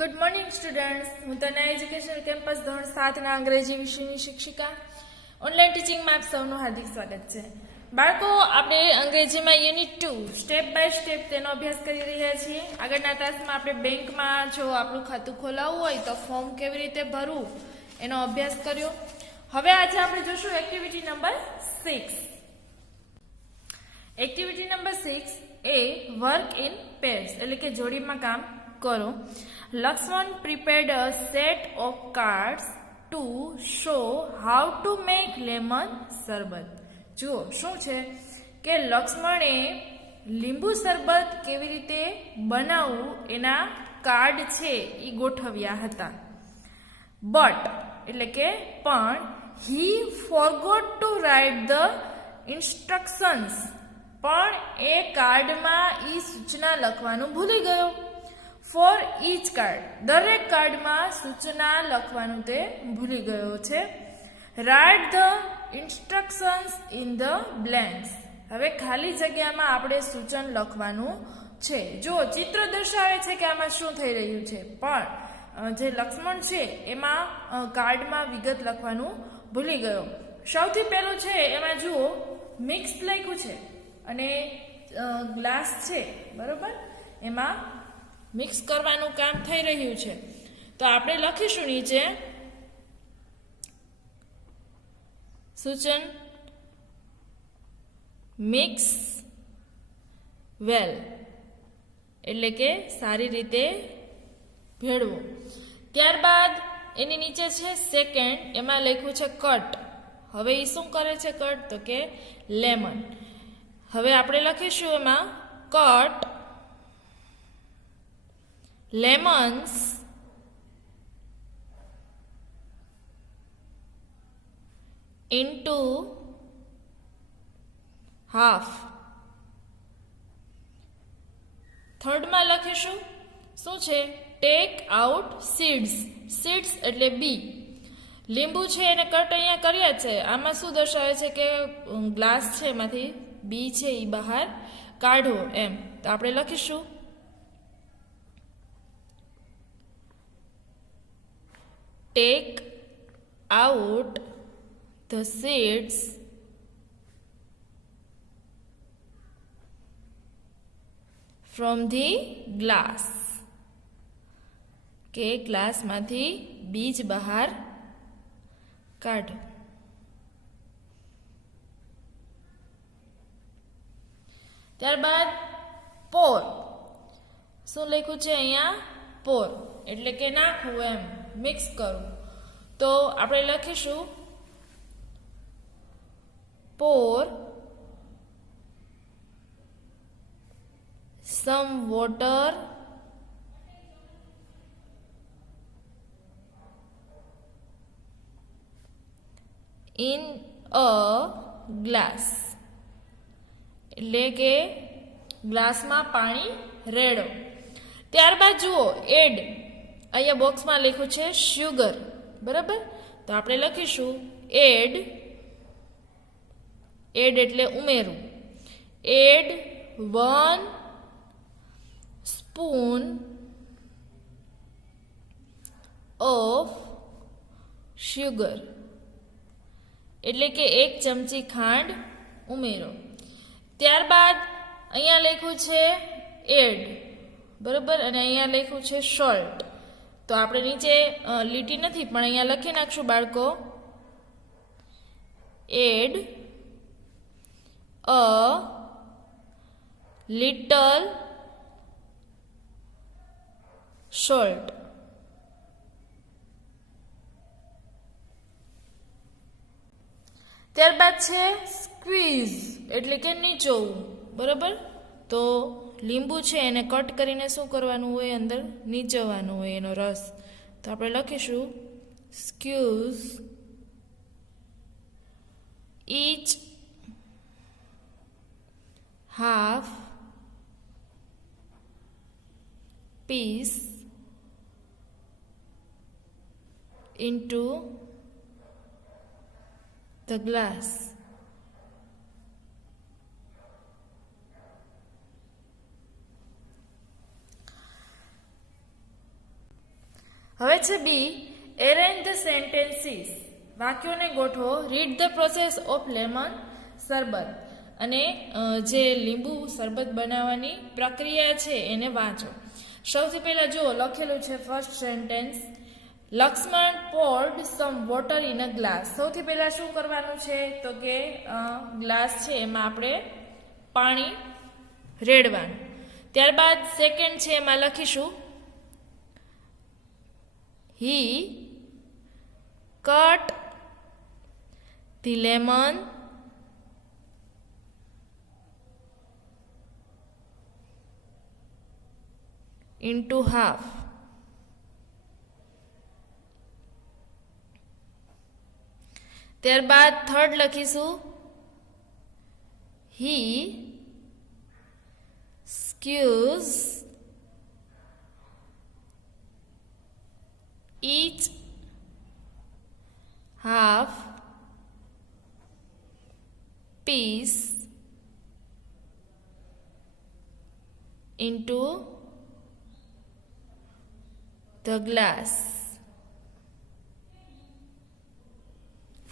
Good morning students. હું તને educational campus ધોરણ 7 ના અંગ્રેજી વિષયની શિક્ષિકા ઓનલાઈન ટીચિંગમાં આપ સૌનું હાર્દિક સ્વાગત છે. બાળકો, આપણે અંગ્રેજીમાં યુનિટ 2 સ્ટેપ બાય સ્ટેપ તેનો અભ્યાસ કરી રહ્યા છીએ. આગળના ક્લાસમાં આપણે બેંકમાં જો આપણું ખાતું ખોલાવવું હોય તો ફોર્મ કેવી રીતે ભરવું એનો અભ્યાસ કર્યો. હવે આજે આપણે જોશું activity number 6. Activity number 6 A work in pairs એટલે કે જોડીમાં કામ કરો. Lakshman prepared a set of cards to show how to make lemon શરબત. જુઓ શું છે કે લક્ષ્મણે લીંબુ શરબત કેવી રીતે બનાવવું એના કાર્ડ છે એ ગોઠવ્યા હતા. બટ એટલે કે પણ he forgot to write the instructions, પણ એ કાર્ડમાં એ સૂચના લખવાનું ભૂલી ગયો. ફોર ઈચ કાર્ડ, દરેક કાર્ડમાં સૂચના લખવાનું તે ભૂલી ગયો છે. Write the instructions in the blanks, હવે ખાલી જગ્યામાં આપણે સૂચન લખવાનું છે. જો ચિત્ર દર્શાવે છે કે આમાં શું થઈ રહ્યું છે, પણ જે લક્ષ્મણ છે એમાં કાર્ડમાં વિગત લખવાનું ભૂલી ગયો. સૌથી પહેલું છે એમાં જુઓ મિક્સ લખ્યું છે અને ગ્લાસ છે, બરોબર, એમાં મિક્સ કરવાનું કામ થઈ રહ્યું છે. તો આપણે લખીશું નીચે સૂચન મિક્સ વેલ એટલે કે સારી રીતે ભેળવું. ત્યારબાદ એની નીચે છે સેકન્ડ, એમાં લખ્યું છે કટ. હવે એ શું કરે છે કટ, તો કે લેમન. હવે આપણે લખીશું એમાં કટ lemons into half. થર્ડમાં લખીશું શું છે, ટેક આઉટ સીડ્સ. સીડ્સ એટલે બી. લીંબુ છે એને કટ અહીંયા કર્યા છે. આમાં શું દર્શાવે છે કે ગ્લાસ છે એમાંથી બી છે એ બહાર કાઢો એમ. તો આપણે લખીશું take out the seeds from the glass, કે ગ્લાસમાંથી બીજ બહાર કાઢો. ત્યારબાદ પોર. શું લખ્યું છે અહીંયા, પોર એટલે કે નાખવું એમ, મિક્સ કરવું. તો આપણે લખીશું pour some water in a glass, એટલે કે ગ્લાસમાં પાણી રેડો. ત્યારબાદ જુઓ એડ, અહીંયા બોક્સમાં લખ્યું છે શુગર, બરાબર. તો આપણે લખીશું એડ. એડ એટલે ઉમેરું. એડ 1 સ્પૂન ઓફ શુગર, એટલે કે 1 ચમચી ખાંડ ઉમેરો. ત્યારબાદ અહીંયા લખ્યું છે એડ, બરાબર, અને અહીંયા લખ્યું છે સોલ્ટ. તો આપણે નીચે લીટી નથી પણ અહીંયા લખી નાખશું બાળકો, એડ અ લિટલ સોલ્ટ. ત્યારબાદ છે સ્ક્વીઝ એટલે કે નીચોવું, બરાબર. તો લીંબુ છે એને કટ કરીને શું કરવાનું હોય, અંદર નીચોવાનું હોય એનો રસ. તો આપણે લખીશું squeeze each half piece into the glass. છે બી, એરેન્જ ધ સેન્ટેન્સીસ, વાક્યોને ગોઠવો. Read the process of lemon sharbat, અને જે લીંબુ શરબત બનાવવાની પ્રક્રિયા છે એને વાંચો. સૌથી પહેલાં જુઓ લખેલું છે first sentence, Lakshman poured some water in a glass. સૌથી પહેલાં શું કરવાનું છે તો કે ગ્લાસ છે એમાં આપણે પાણી રેડવાનું. ત્યારબાદ સેકન્ડ છે એમાં લખીશું he cut the lemon into half. ત્યારબાદ થર્ડ લખીશું he skews each half piece into the glass.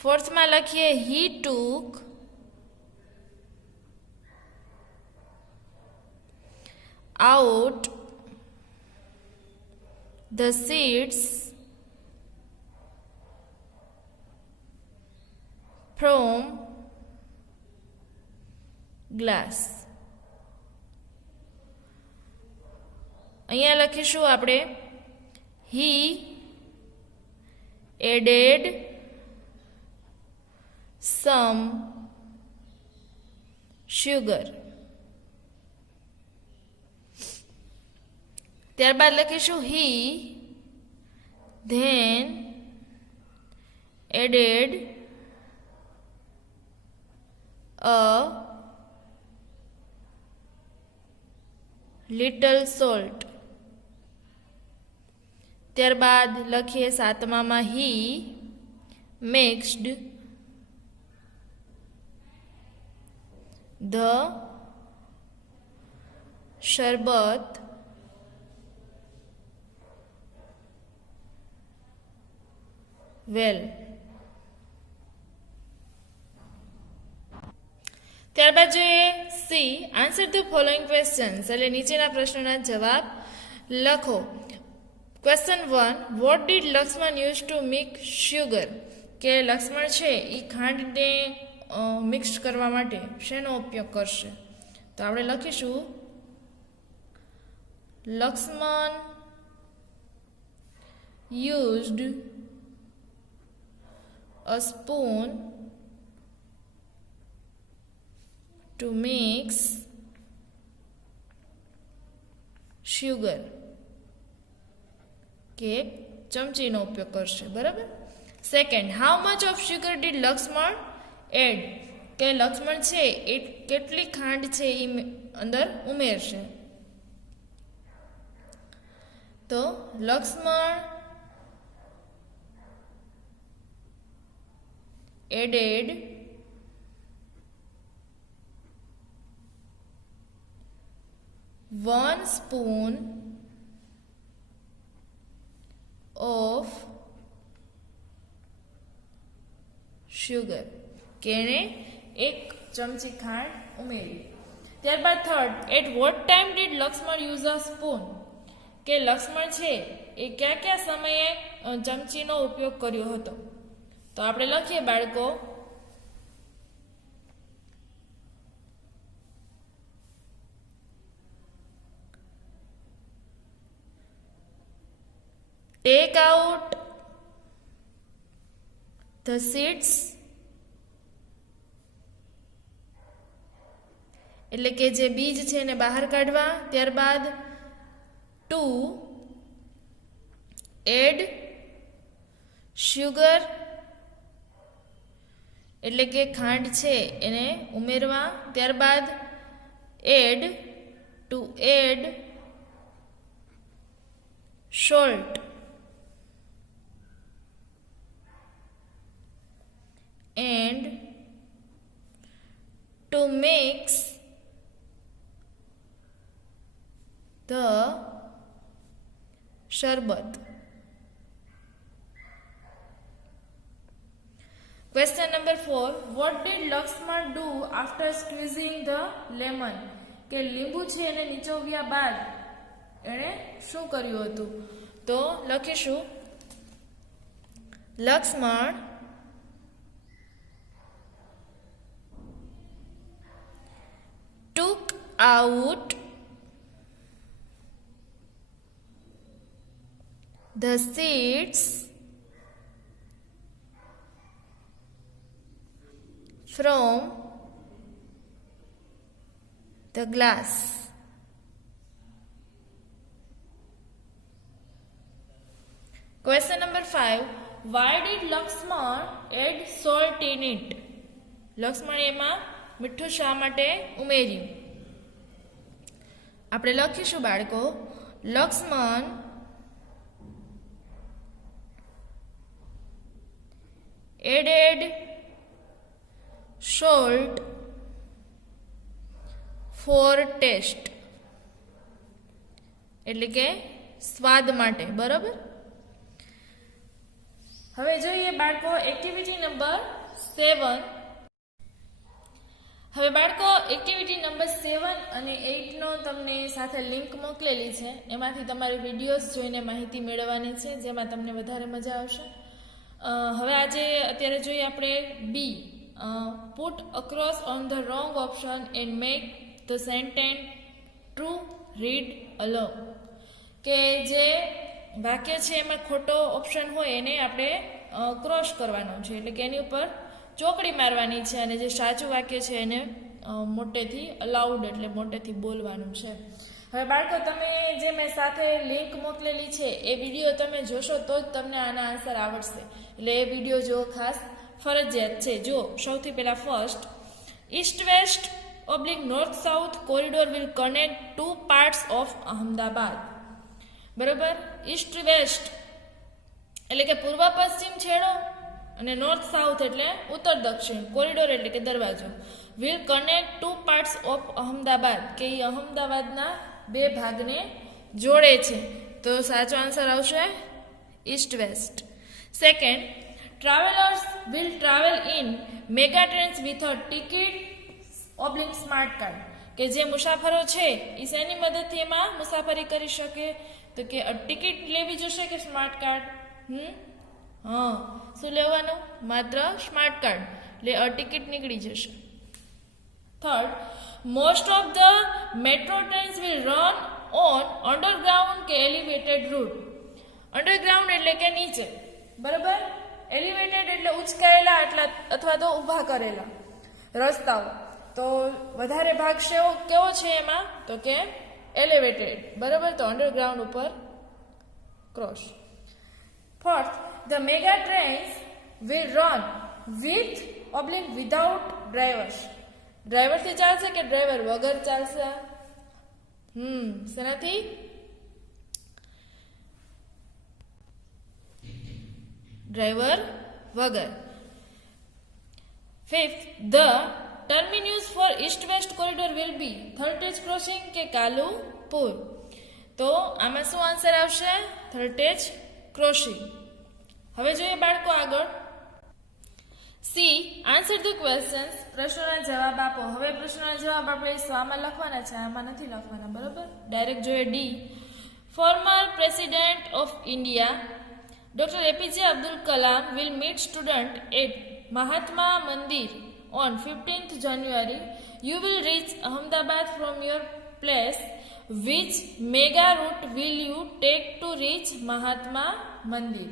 ફોર્થમાં લખીએ he took out the seeds from glass. અહીંયા લખીશું આપણે he added some sugar. ત્યારબાદ લખીશું he then added a little salt. ત્યારબાદ લખીએ સાતમામાં he mixed the શરબત well. ત્યારબાદ જોઈએ C, answer the following questions, એટલે નીચેના પ્રશ્નોના જવાબ લખો. Question 1, what did Lakshman use to mix sugar, કે લક્ષ્મણ છે એ ખાંડને મિક્સ કરવા માટે શેનો ઉપયોગ કરશે? તો આપણે લખીશું Lakshman used a spoon to mix sugar, કે ચમચીનો ઉપયોગ કરશે. બરાબર. Second, how much of sugar did Lakshman add, કે લક્ષ્મણ છે એ કેટલી ખાંડ છે એ અંદર ઉમેરશે? તો Lakshman added 1 spoon of sugar, કે એને 1 ચમચી ખાંડ ઉમેરી. ત્યારબાદ third, at what time did Lakshman use a spoon, કે લક્ષ્મણ છે એ કયા કયા સમયે ચમચીનો ઉપયોગ કર્યો હતો? તો આપણે લખીએ બાળકો ટેક આઉટ ધ સીડ્સ, એટલે કે જે બીજ છે એને બહાર કાઢવા. ત્યારબાદ 2, એડ શુગર, એટલે કે ખાંડ છે એને ઉમેરવા. ત્યારબાદ add salt, and to mix the શરબત. 4, what did Lakshman do after squeezing the lemon? કે લીંબુ છે એને નીચોવ્યા બાદ એણે શું કર્યું હતું? તો લખીશું Lakshman took out the seeds from the glass. Question number 5. Why did Lakshman add salt in it? Lakshman એમાં મીઠું શા માટે ઉમેર્યું? આપણે લખીશું બાળકો Lakshman added salt for taste, એટલે કે સ્વાદ માટે. બરાબર. હવે જોઈએ બાળકો એક્ટિવિટી નંબર 7. હવે બાળકો એક્ટિવિટી નંબર 7 અને 8 નો તમને સાથે લિંક મોકલેલી છે. એમાંથી તમારે વિડીયોઝ જોઈને માહિતી મેળવવાની છે, જેમાં તમને વધારે મજા આવશે. હવે આજે અત્યારે જોઈએ આપણે B, put a cross on the wrong option and make the sentence true, read along. કે જે વાક્ય છે એમાં ખોટો ઓપ્શન હોય એને આપણે ક્રોસ કરવાનો છે, એટલે કે એની ઉપર ચોકડી મારવાની છે, અને જે સાચું વાક્ય છે એને મોટેથી અલાઉડ એટલે મોટેથી બોલવાનું છે. હવે બાળકો તમે જે મેં સાથે લિંક મોકલેલી છે એ વિડીયો તમે જોશો તો જ તમને આના આન્સર આવડશે, એટલે એ વિડીયો જો ખાસ ફરજિયાત છે. જો સૌથી પહેલાં first, east west oblique north south corridor will connect 2 parts of Ahmedabad. બરોબર. ઈસ્ટ વેસ્ટ એટલે કે પૂર્વ પશ્ચિમ છેડો અને નોર્થ સાઉથ એટલે ઉત્તર દક્ષિણ, કોરિડોર એટલે કે દરવાજો. Will connect 2 parts of Ahmedabad કે એ અહમદાબાદના 2 ભાગને જોડે છે. તો સાચો આન્સર આવશે east west. Second, travellers will travel in mega trains with a ticket oblique smart card. કે જે મુસાફરો છે એ શેની મદદથી એમાં મુસાફરી કરી શકે? તો કે ટિકિટ લેવી જોશે કે સ્માર્ટ કાર્ડ? હા, શું લેવાનું? માત્ર સ્માર્ટ કાર્ડ, એટલે ટિકિટ નીકળી જશે. Third, most of the metro trains will run on underground કે એલિવેટેડ રૂટ. અંડરગ્રાઉન્ડ એટલે કે નીચે, બરાબર. એલિવેટેડ એટલે ઉંચકાયેલા અથવા તો ઊભા કરેલા રસ્તાઓ. તો વધારે ભાગ કેવો છે એમાં? તો કે એલિવેટેડ, બરાબર. તો અંડરગ્રાઉન્ડ ઉપર cross. Fourth, the mega trains will run with oblique without drivers. Driver થી ચાલશે કે ડ્રાઈવર વગર ચાલશે? શેનાથી? ડ્રાઈવર વગર. Fifth, the terminus for east west corridor will be Thaltej crossing કે કાલુપુર. તો આમાં શું આન્સર આવશે? થર્ટેજ ક્રોસિંગ. હવે જોઈએ બાળકો આગળ. C, answer the questions. પ્રશ્નોના જવાબ આપો. હવે પ્રશ્નોના જવાબ આપણે આમાં લખવાના છે, આમાં નથી લખવાના, બરોબર. ડાયરેક્ટ જોઈએ D. Former president of India doctor APJ Abdul Kalam will meet student at Mahatma Mandir on 15th January. You will reach Ahmedabad from your place. Which mega route will you take to reach Mahatma Mandir?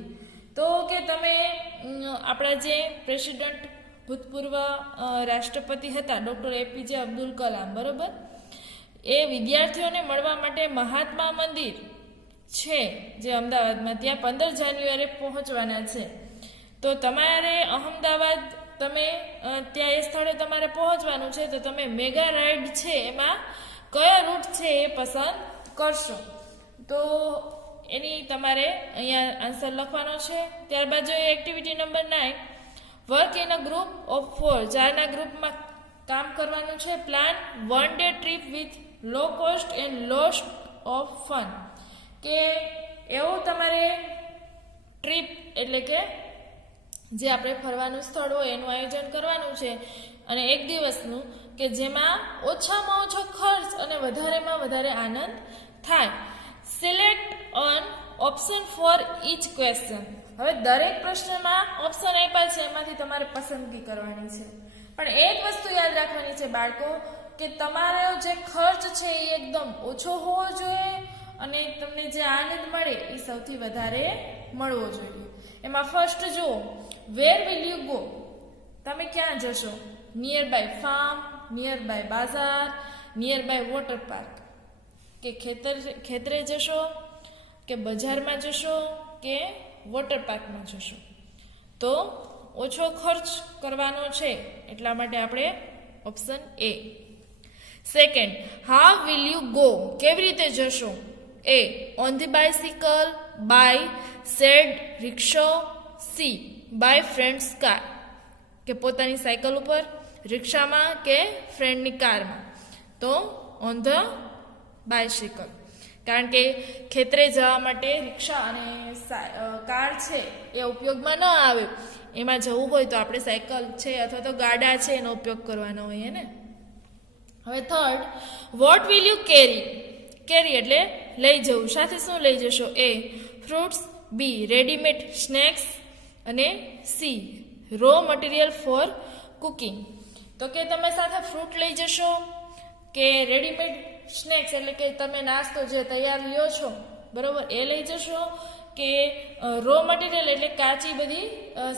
તો કે તમે આપણા જે president ભૂતપૂર્વ રાષ્ટ્રપતિ હતા doctor APJ Abdul Kalam, બરોબર, એ વિદ્યાર્થીઓને મળવા માટે મહાત્મા મંદિર છે જે અમદાવાદમાં, ત્યાં 15 જાન્યુઆરી પહોંચવાના છે. તો તમારે અહમદાબાદ તમે ત્યાં એ સ્થળે તમારે પહોંચવાનું છે, તો તમે મેગા રાઇડ છે એમાં કયો રૂટ છે એ પસંદ કરશો. તો એની તમારે અહીંયા આન્સર લખવાનો છે. ત્યારબાદ જોઈએ activity number 9, work in a group of 4. 4ના ગ્રુપમાં કામ કરવાનું છે. Plan 1 day trip with low cost and lot of fun. કે એવું તમારે ટ્રીપ એટલે કે જે આપણે ફરવાનું સ્થળ હોય એનું આયોજન કરવાનું છે અને એક દિવસનું કે જેમાં ઓછામાં ઓછો ખર્ચ અને વધારેમાં વધારે આનંદ થાય. Select on option for each question. હવે દરેક પ્રશ્નમાં ઓપ્શન આપ્યા છે, એમાંથી તમારે પસંદગી કરવાની છે. પણ એક વસ્તુ યાદ રાખવાની છે બાળકો, કે તમારો જે ખર્ચ છે એ એકદમ ઓછો હોવો જોઈએ અને તમને જે આનંદ મળે એ સૌથી વધારે મળવો જોઈએ. એમાં ફર્સ્ટ જુઓ, વેર વિલ યુ ગો? તમે ક્યાં જશો? Near by farm, near by bazaar, near by water park. કે ખેતરે જશો, કે બજારમાં જશો, કે વોટર પાર્કમાં જશો. તો ઓછો ખર્ચ કરવાનો છે એટલા માટે આપણે option A. Second, how will you go? કેવી રીતે જશો? A, on the bicycle, by shared rickshaw, C by friends car. કે પોતાની સાયકલ ઉપર, રિક્ષામાં, કે ફ્રેન્ડની કારમાં. તો ઓન ધ બાયસિકલ, કારણ કે ખેતરે જવા માટે રિક્ષા અને કાર છે એ ઉપયોગમાં ન આવે. એમાં જવું હોય તો આપણે સાયકલ છે અથવા તો ગાડા છે એનો ઉપયોગ કરવાનો હોય ને. હવે third, what will you carry? Carry એટલે લઈ જવું. સાથે શું લઈ જશો? A, fruits, B readymade snacks અને C raw material for cooking. તો કે તમે સાથે ફ્રૂટ લઈ જશો, કે રેડીમેડ સ્નેક્સ એટલે કે તમે નાસ્તો જે તૈયાર લ્યો છો બરોબર એ લઈ જશો, કે રો મટીરિયલ એટલે કાચી બધી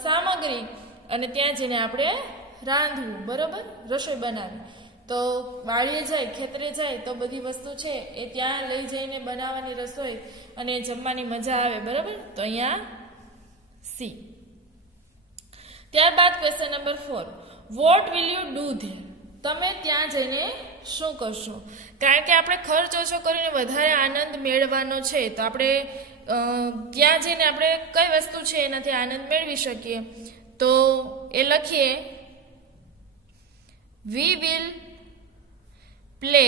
સામગ્રી અને ત્યાં જઈને આપણે રાંધવું બરોબર, રસોઈ બનાવી. તો વાડીએ જાય, ખેતરે જાય તો બધી વસ્તુ છે એ ત્યાં લઈ જઈને બનાવવાની રસોઈ અને જમવાની મજા આવે બરાબર. તો અહીંયા સી. ત્યારબાદ question number 4, vote will you do there? તમે ત્યાં જઈને શું કરશો? કારણ કે આપણે ખર્ચ ઓછો કરીને વધારે આનંદ મેળવવાનો છે, તો આપણે ત્યાં જઈને આપણે કઈ વસ્તુ છે એનાથી આનંદ મેળવી શકીએ. તો એ લખીએ, વી વિલ પ્લે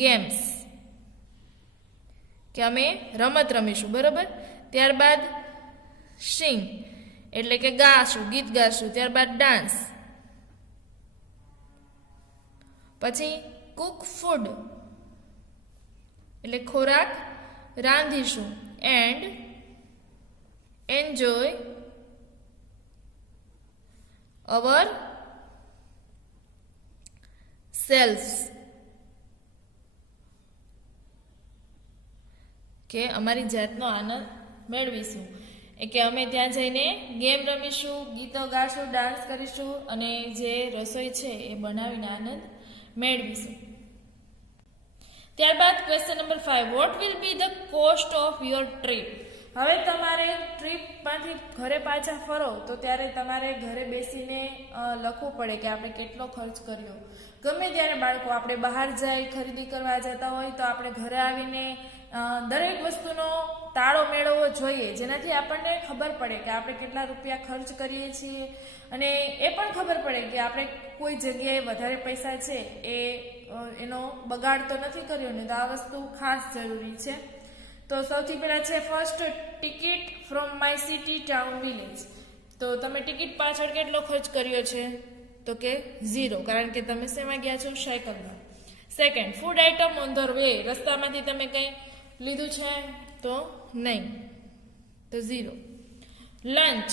ગેમ્સ. કે અમે રમત રમીશું બરાબર. ત્યારબાદ સિંગ એટલે કે ગાશું, ગીત ગાશું. ત્યારબાદ ડાન્સ. પછી કુક ફૂડ એટલે ખોરાક રાંધીશું. એન્ડ એન્જોય અવર સેલ્ફ્સ. કે અમારી જાતનો આનંદ મેળવીશું. એ કે અમે ત્યાં જઈને ગેમ રમીશું, ગીતો ગાશું, ડાન્સ કરીશું અને જે રસોઈ છે એ બનાવીને આનંદ મેળવીશું. ત્યારબાદ question number 5, what will be the cost of your trip? હવે તમારે ટ્રીપમાંથી ઘરે પાછા ફરો તો ત્યારે તમારે ઘરે બેસીને લખવું પડે કે આપણે કેટલો ખર્ચ કર્યો. ગમે ત્યારે બાળકો આપણે બહાર જાય, ખરીદી કરવા જતા હોય તો આપણે ઘરે આવીને દરેક વસ્તુનો તાળો મેળવવો જોઈએ, જેનાથી આપણને ખબર પડે કે આપણે કેટલા રૂપિયા ખર્ચ કરીએ છીએ અને એ પણ ખબર પડે કે આપણે કોઈ જગ્યાએ વધારે પૈસા છે એનો બગાડ તો નથી કર્યો ને. તો આ વસ્તુ ખાસ જરૂરી છે. તો સૌથી પહેલાં છે first, ticket from my city town village. તો તમે ટિકિટ પાછળ કેટલો ખર્ચ કર્યો છે? તો કે 0, કારણ કે તમે શેમાં ગયા છો? સાયકલમાં. Second, food item on the way. રસ્તામાંથી તમે કંઈ લીધું છે? તો નહીં, તો 0. લંચ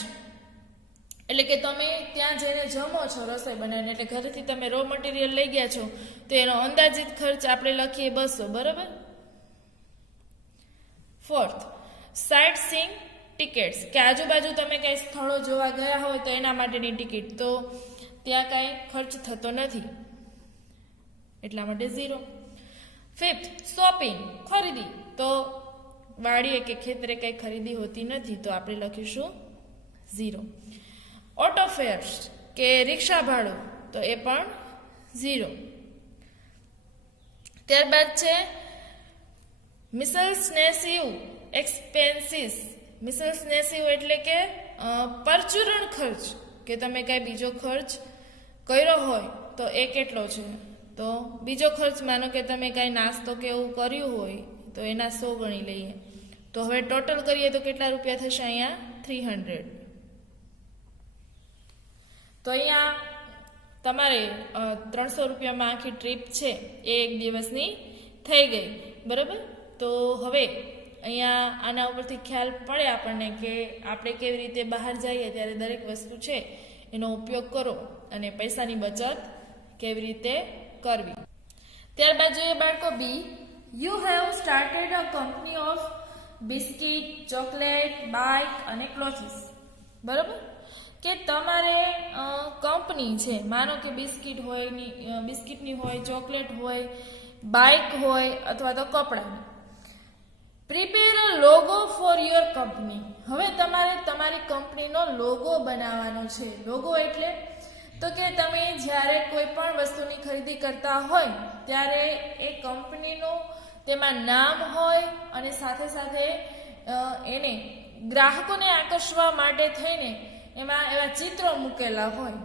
એટલે કે તમે ત્યાં જઈને જમો છો રસોઈ બનાવીને, એટલે ઘરેથી તમે રો મટીરિયલ લઈ ગયા છો તો એનો અંદાજિત ખર્ચ આપણે લખીએ 200 બરાબર. ફોર્થ, સાઇટ સીઈંગ ટિકિટ્સ કે આજુબાજુ તમે કંઈ સ્થળો જોવા ગયા હોય તો એના માટેની ટિકિટ, તો ત્યાં કાંઈ ખર્ચ થતો નથી એટલા માટે 0. ફિફ્થ, શોપિંગ ખરીદી. તો વાડીએ કે ખેતરે કંઈ ખરીદી હોતી નથી તો આપણે લખીશું 0. ઓટો ફેર્સ કે રિક્ષા ભાડું, તો એ પણ 0. ત્યારબાદ છે મિસલનેસિવ એક્સપેન્સીસ. મિસલનેસિવ એટલે કે પરચુરણ ખર્ચ, કે તમે કાંઈ બીજો ખર્ચ કર્યો હોય તો એ કેટલો છે? તો બીજો ખર્ચ માનો કે તમે કાંઈ નાસ્તો કે એવું કર્યું હોય તો એના 100 ગણી લઈએ. તો હવે ટોટલ કરીએ તો કેટલા રૂપિયા થશે? અહીંયા 300. તો અહીંયા તમારે 300 રૂપિયામાં આખી ટ્રીપ છે એ એક દિવસની થઈ ગઈ, બરાબર. તો હવે અહીંયા આના ઉપરથી ખ્યાલ પડે આપણને કે આપણે કેવી રીતે બહાર જઈએ ત્યારે દરેક વસ્તુ છે એનો ઉપયોગ કરો અને પૈસાની બચત કેવી રીતે કરવી. ત્યારબાદ જોઈએ બાળકો B. You have started a company of biscuit, chocolate, bike અને ક્લોથિસ. બરાબર, કે તમારે કંપની છે, માનો કે બિસ્કિટની હોય, ચોકલેટ હોય, બાઇક હોય અથવા તો કપડાની. Prepare a logo for your company. હવે તમારે તમારી કંપનીનો લોગો બનાવવાનો છે. લોગો એટલે તો કે તમે જ્યારે કોઈ પણ વસ્તુની ખરીદી કરતા હોય ત્યારે એ કંપનીનું તેમાં નામ હોય અને સાથે સાથે એને ગ્રાહકોને આકર્ષવા માટે થઈને એમાં એવા ચિત્રો મૂકેલા હોય.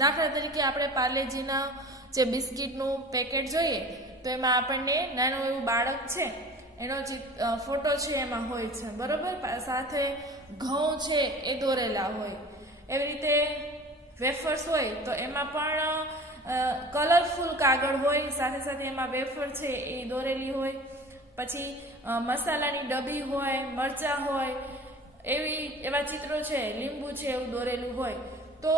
દાખલા તરીકે આપણે પાર્લેજીના જે બિસ્કિટનું પેકેટ જોઈએ તો એમાં આપણને નાનું એવું બાળક છે એનો ફોટો છે એમાં હોય છે, બરોબર. સાથે ઘઉં છે એ દોરેલા હોય. એવી રીતે વેફર્સ હોય તો એમાં પણ કલરફુલ કાગળ હોય, સાથે સાથે એમાં વેફર છે એ દોરેલી હોય. પછી મસાલાની ડબ્બી હોય, મરચાં હોય, એવા ચિત્રો છે, લીંબુ છે એવું દોરેલું હોય. તો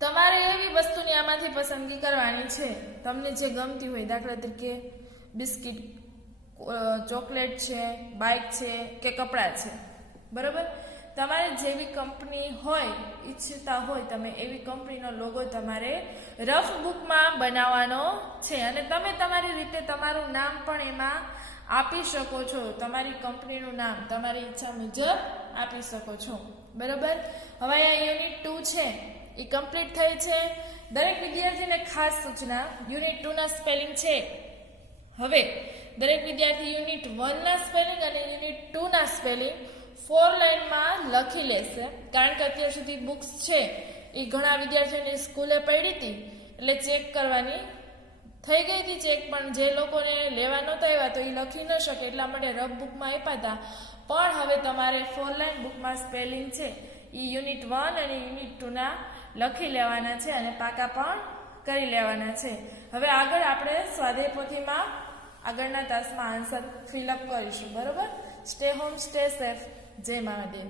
તમારે એવી વસ્તુની આમાંથી પસંદગી કરવાની છે તમને જે ગમતી હોય. દાખલા તરીકે બિસ્કિટ, ચોકલેટ છે, બાઇક છે કે કપડાં છે, બરાબર. તમારે જેવી કંપની હોય, ઈચ્છતા હોય તમે એવી કંપનીનો લોગો તમારે રફ બુકમાં બનાવવાનો છે અને તમે તમારી રીતે તમારું નામ પણ એમાં આપી શકો છો. તમારી કંપનીનું નામ તમારી ઈચ્છા મુજબ આપી શકો છો, બરાબર. હવે આ યુનિટ 2 છે એ કમ્પ્લીટ થઈ છે. દરેક વિદ્યાર્થીને ખાસ સૂચના, યુનિટ 2 ના સ્પેલિંગ છે. હવે દરેક વિદ્યાર્થી યુનિટ 1 ના સ્પેલિંગ અને યુનિટ 2 ના સ્પેલિંગ 4 લાઇનમાં લખી લેશે. કારણ કે અત્યાર સુધી બુક્સ છે એ ઘણા વિદ્યાર્થીઓની સ્કૂલે પડી હતી એટલે ચેક કરવાની થઈ ગઈ હતી ચેક, પણ જે લોકોને લેવા નહોતા આવ્યા તો એ લખી ન શકે એટલા માટે રફ બુકમાં આપ્યા હતા. પણ હવે તમારે 4 લાઇન બુકમાં સ્પેલિંગ છે એ યુનિટ 1 અને યુનિટ 2 ના લખી લેવાના છે અને પાકા પણ કરી લેવાના છે. હવે આગળ આપણે સ્વાધ્યાય પોથીમાં આગળના તાસમાં આન્સર ફિલઅપ કરીશું, બરોબર. Stay home, stay safe. જય મહાદેવ.